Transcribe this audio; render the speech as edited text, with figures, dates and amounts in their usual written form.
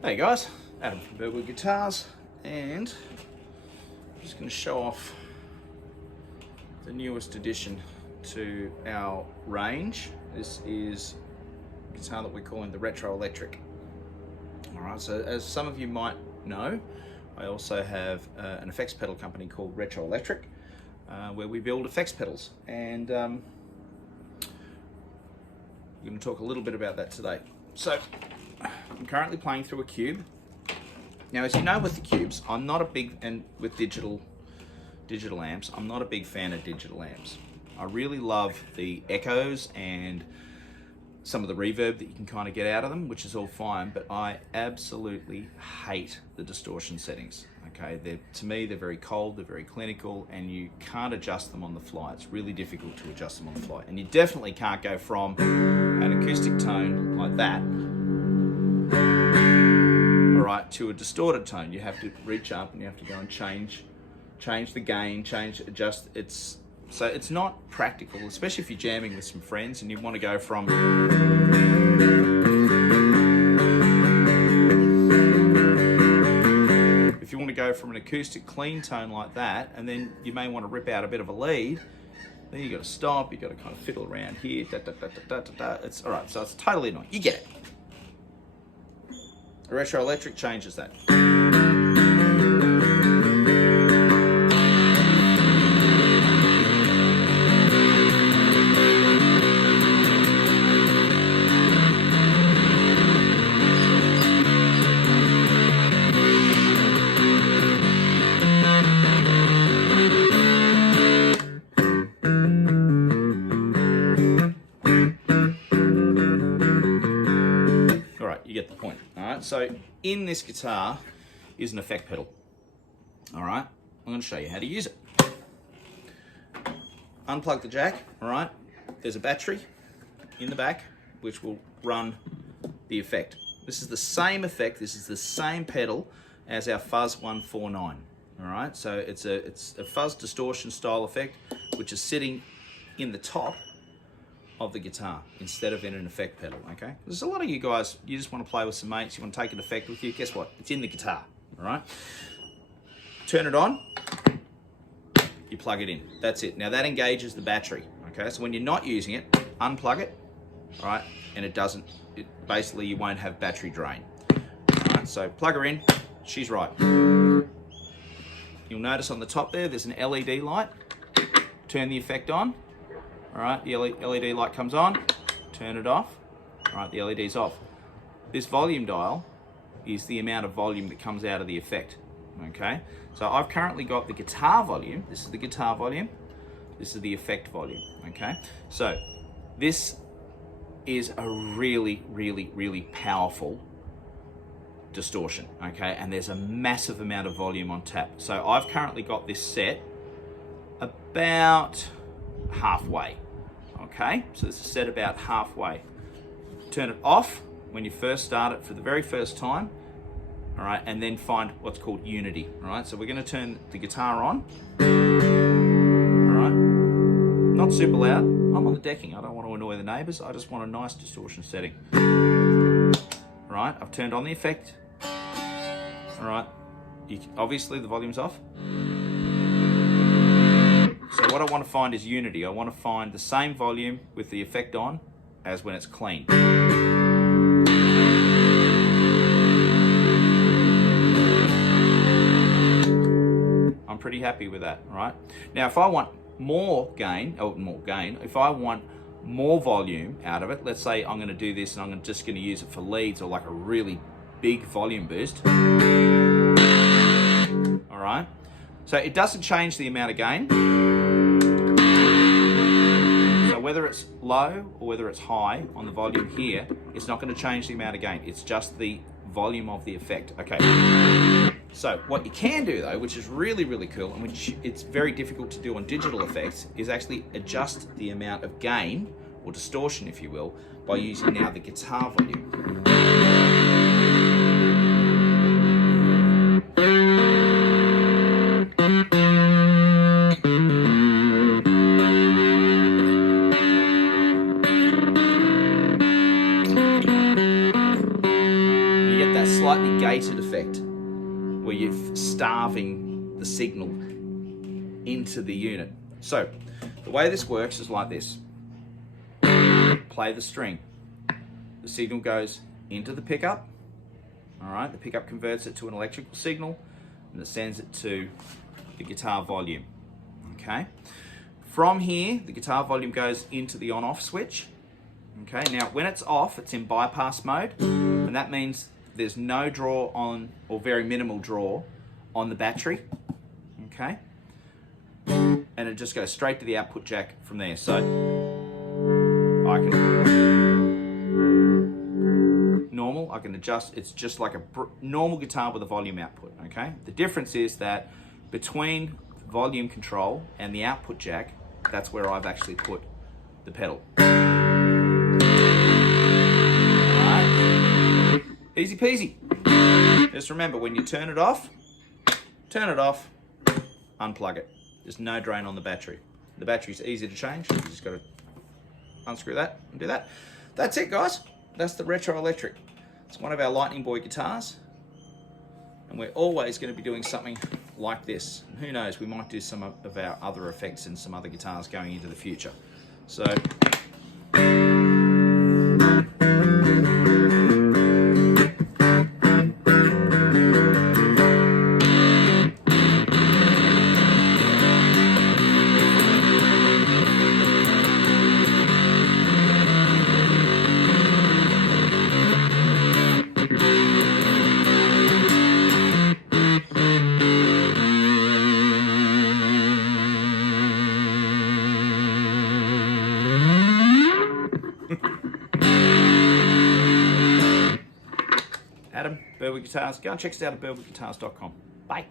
Hey guys, Adam from Merbau Guitars, and I'm just going to show off the newest addition to our range. This is a guitar that we're calling the RETrOELECTrIC. Alright, so as some of you might know, I also have an effects pedal company called RETrOELECTrIC, where we build effects pedals, and we're going to talk a little bit about that today. So I'm currently playing through a cube. Now, as you know, with the cubes, I'm not a big, and with digital amps, I'm not a big fan of digital amps. I really love the echoes and some of the reverb that you can kind of get out of them, which is all fine, but I absolutely hate the distortion settings. Okay, to me, they're very cold, they're very clinical, and you can't adjust them on the fly. It's really difficult to adjust them on the fly. And you definitely can't go from an acoustic tone like that, all right, to a distorted tone. You have to reach up and you have to go and change the gain, adjust. So it's not practical, especially if you're jamming with some friends and you want to go from an acoustic clean tone like that, and then you may want to rip out a bit of a lead. Then you got to stop. You got to kind of fiddle around here. It's all right. So it's totally annoying. You get it. The RETrOELECTrIC changes that. You get the point. All right, so in this guitar is an effect pedal. All right, I'm going to show you how to use it. Unplug the jack. All right, there's a battery in the back which will run the effect. This is the same effect, this is the same pedal as our Fuzz 149. All right, so it's a fuzz distortion style effect which is sitting in the top of the guitar instead of in an effect pedal. Okay, there's a lot of you guys, you just want to play with some mates, you want to take an effect with you. Guess what? It's in the guitar. All right, turn it on, you plug it in. That's it. Now that engages the battery. Okay, so when you're not using it, unplug it. All right, and basically you won't have battery drain. All right, so plug her in. She's right. You'll notice on the top there's an LED light. Turn the effect on. All right, the LED light comes on, turn it off. All right, the LED's off. This volume dial is the amount of volume that comes out of the effect. Okay, so I've currently got the guitar volume. This is the guitar volume. This is the effect volume. Okay, so this is a really, really, really powerful distortion. Okay, and there's a massive amount of volume on tap. So I've currently got this set about halfway. Okay, so this is set about halfway. Turn it off when you first start it for the very first time. All right, and then find what's called unity. All right, so we're going to turn the guitar on. All right, not super loud. I'm on the decking. I don't want to annoy the neighbors. I just want a nice distortion setting. All right, I've turned on the effect. All right, obviously the volume's off. So what I want to find is unity. I want to find the same volume with the effect on as when it's clean. I'm pretty happy with that, right? Now, if I want if I want more volume out of it, let's say I'm going to do this and I'm just going to use it for leads or like a really big volume boost. All right. So it doesn't change the amount of gain. Whether it's low or whether it's high on the volume here, it's not going to change the amount of gain. It's just the volume of the effect. Okay. So what you can do though, which is really, really cool, and which it's very difficult to do on digital effects, is actually adjust the amount of gain, or distortion if you will, by using now the guitar volume. slightly gated effect where you're starving the signal into the unit. So the way this works is like this. Play the string. The signal goes into the pickup. All right, the pickup converts it to an electrical signal and it sends it to the guitar volume. Okay. From here, the guitar volume goes into the on-off switch. Okay, now when it's off, it's in bypass mode, and that means there's no draw on, or very minimal draw on the battery. Okay. And it just goes straight to the output jack from there. So I can adjust. It's just like a normal guitar with a volume output. Okay. The difference is that between volume control and the output jack, that's where I've actually put the pedal. Alright. Easy peasy. Just remember, when you turn it off, unplug it. There's no drain on the battery. The battery's easy to change. You just got to unscrew that and do that. That's it, guys. That's the RETrOELECTrIC. It's one of our Lightning Boy guitars. And we're always going to be doing something like this. And who knows, we might do some of our other effects in some other guitars going into the future. So, Adam, Burwood Guitars. Go and check us out at burwoodguitars.com. Bye.